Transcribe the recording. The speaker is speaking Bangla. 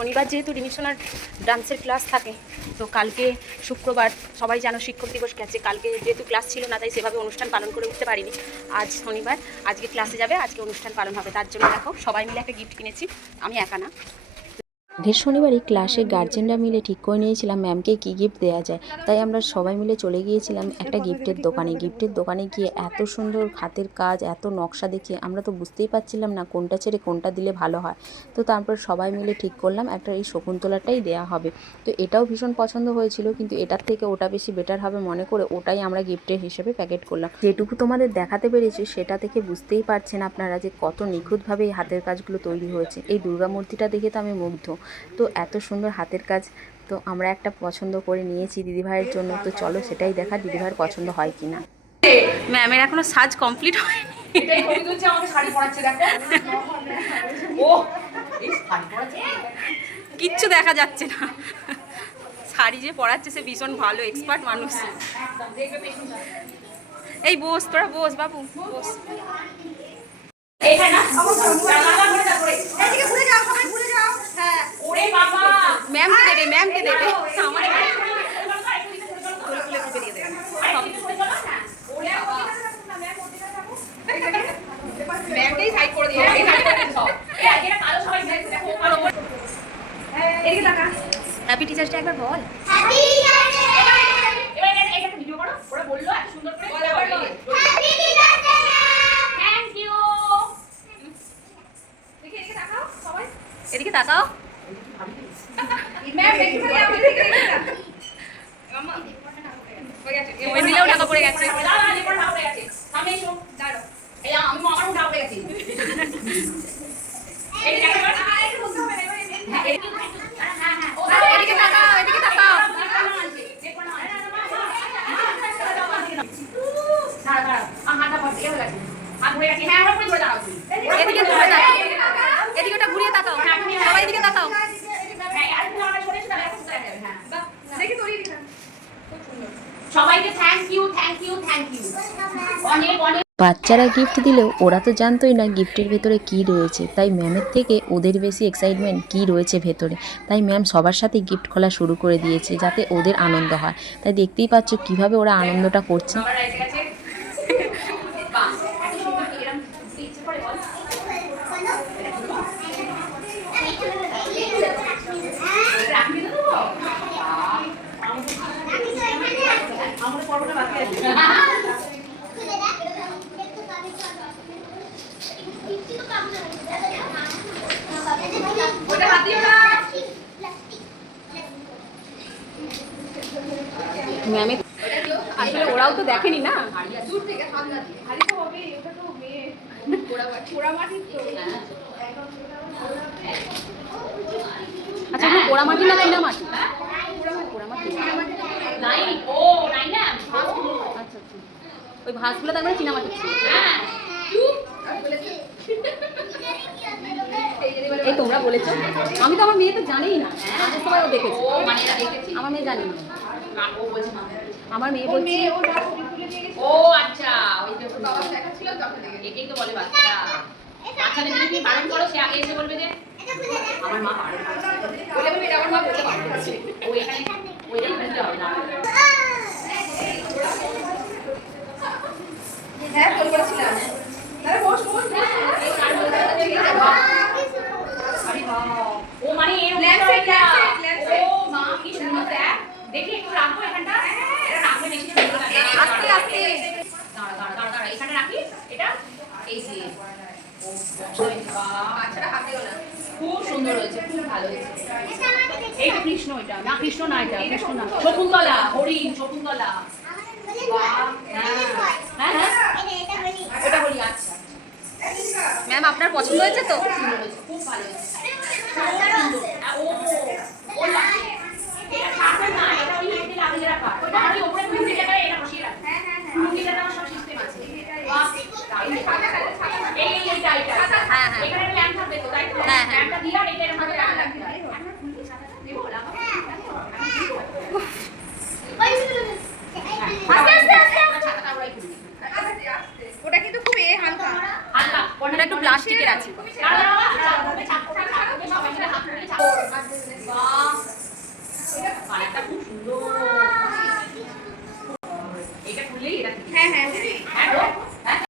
শনিবার যেহেতু রিমিশনার ডান্সের ক্লাস থাকে, তো কালকে শুক্রবার সবাই জানো শিক্ষক দিবস গেছে। কালকে যেহেতু ক্লাস ছিল না, তাই সেভাবে অনুষ্ঠান পালন করে উঠতে পারিনি। আজ শনিবার, আজকে ক্লাসে যাবে, আজকে অনুষ্ঠান পালন হবে। তার জন্য দেখো, সবাই মিলে একটা গিফট কিনেছি। আমি একা না। আগের শনিবারই ক্লাসের গার্জেনরা মিলে ঠিক করে নিয়েছিলাম ম্যামকে কী গিফট দেওয়া যায়। তাই আমরা সবাই মিলে চলে গিয়েছিলাম একটা গিফটের দোকানে। গিফটের দোকানে গিয়ে এত সুন্দর হাতের কাজ, এত নকশা দেখে আমরা তো বুঝতেই পারছিলাম না কোনটা ছেড়ে কোনটা দিলে ভালো হয়। তো তারপর সবাই মিলে ঠিক করলাম, একটা এই শকুন্তলাটাই দেওয়া হবে। তো এটাও ভীষণ পছন্দ হয়েছিল, কিন্তু এটার থেকে ওটা বেশি বেটার হবে মনে করে ওটাই আমরা গিফটের হিসেবে প্যাকেট করলাম। যেটুকু তোমাদের দেখাতে পেরেছি, সেটা থেকে বুঝতেই পারছেন আপনারা যে কত নিখুঁতভাবে এই হাতের কাজগুলো তৈরি হয়েছে। এই দুর্গা মূর্তিটা দেখে তো আমি মুগ্ধ। তো এত সুন্দর হাতের কাজ তো আমরা একটা পছন্দ করে নিয়েছি দিদিভাইয়ের জন্য। তো চলো সেটাই দেখা দিদিভাইয়ের পছন্দ হয় কি না ম্যামের এখনও সাজ কমপ্লিট হয়নি। এটাই ছবি তুলছে আমাকে শাড়ি পরাচ্ছে দেখো ও এই শাড়ি পরাচ্ছে। কিচ্ছু দেখা যাচ্ছে না। শাড়ি যে পরাচ্ছে সে ভীষণ ভালো এক্সপার্ট মানুষ। এই বস তোরা বস বাবু বস। ম্যামকে দেবে ম্যামকে দেবে? আমার ম্যামকেই সাইড করে দিয়ে এই সাইড করে দিও এই আগে কালো সবাই দেখো। কালো এদিকে হ্যাপি টিচার্স ডে একবার বল। এবার এটা একটা ভিডিও করো ওরা বলল এত সুন্দর করে বলা বলো থ্যাংক ইউ দেখি এদিকে তাকাও সবাই এদিকে তাকাও ম্যাম দেখি ভাই আমি দেখি মাম্মা হয়ে গেছে এমনিলেও ঢাকা পড়ে গেছে দাঁড়া এবার ঢাকা পড়ে গেছে সামনে এসো দাঁড়াও এই আমি মামার ঢাকা পড়ে গেছি এই দেখো হ্যাঁ একটু বলতে হবে হ্যাঁ হ্যাঁ হ্যাঁ ও এদিকে তাকাও এদিকে তাকাও দাঁড়া দাঁড়া আমার হাতটা ভর্তি হয়ে গেছে হাত ঘুরে গেছে হ্যাঁ ওরা পুরো ঘুরে দাঁড়াও এদিকে এদিকে ওটা ঘুরিয়ে তাকাও সবাই এদিকে তাকাও হ্যাঁ আর একটু আমরা সরে এসে দাঁড়াও একটু দাঁড়াও হ্যাঁ দেখি তোর এদিকে সবাইকে thank you thank you thank you অনেক অনেক বাচ্চারা গিফট দিলেও ওরা তো জানতোই না গিফটের ভেতরে কি রয়েছে। তাই ম্যামের থেকে ওদের বেশি এক্সাইটমেন্ট কি রয়েছে ভেতরে। তাই ম্যাম সবার সাথে গিফট খোলা শুরু করে দিয়েছে যাতে ওদের আনন্দ হয়। তাই দেখতেই পাচ্ছ কীভাবে ওরা আনন্দটা করছে আবার এসে গেছে বাহ এত সুন্দর এরকম ঘুরতে ইচ্ছে করে বল রাখবি না তো আমাদের পর্বটা বাকি আছে ওটা হাত দিও না ম্যামে আসলে ওরাও তো দেখেনি না? দূর থেকে আচ্ছা পোড়া মাটি না চীনা মাটি? না আচ্ছা ওই ভাঁজগুলো তার মানে চীনা মাটি এই তোমরা বলেছ। আমি তো আমার মেয়ে তো জানিই না। সময় ও দেখেছে। আমার মেয়ে জানি না। ও বলছে আমার মেয়ে বলছে ও আচ্ছা ওই যে বাবা দেখাচ্ছিল তখন একেই তো বলে বাচ্চা। বাচ্চাদের যদি তুমি বারণ করো সে আগে এসে বলবে যে আমার মা বারণ করছে। বলে এটা আমার মা বলতে বারণ করছে। ও এখানে ওইটা বলতে হবে না। হ্যাঁ ফোন করেছিলাম তাহলে বস বস ও মানে এর উপরটা ও মা কি সুন্দর দেখ দেখি একটু রাখব এখানটা এটা রাখলে বেশি সুন্দর লাগে আস্তে আস্তে দাঁড়া দাঁড়া দাঁড়া দাঁড়া এখানে রাখি এটা এই যে ও বাচ্চাটা হাতেও না খুব সুন্দর হয়েছে খুব ভালো হয়েছে। এইটা কৃষ্ণ এটা না কৃষ্ণ না এটা কৃষ্ণ না। শকুন্তলা হরিণ শকুন্তলা। হ্যাঁ আচ্ছা। ম্যাম আপনার পছন্দ হয়েছে তো? খুব ভালো হয়েছে খুব সুন্দর আ, ও ও লাগে এটা ঠাকুর না এটা ওই হাতে লাগিয়ে রাখা ওটা আমি উপরে খুঁজে জায়গায় এটা বসিয়ে রাখা হ্যাঁ হ্যাঁ খুঁজে জায়গায় সব সিস্টেম আছে বাহ দারুণ। এই এই এইটা এইটা হ্যাঁ, হ্যাঁ। এখানে একটা ল্যাম্প থাকবে তো তাই তো হ্যাঁ, হ্যাঁ। ল্যাম্পটা দিয়ে আর এটা এর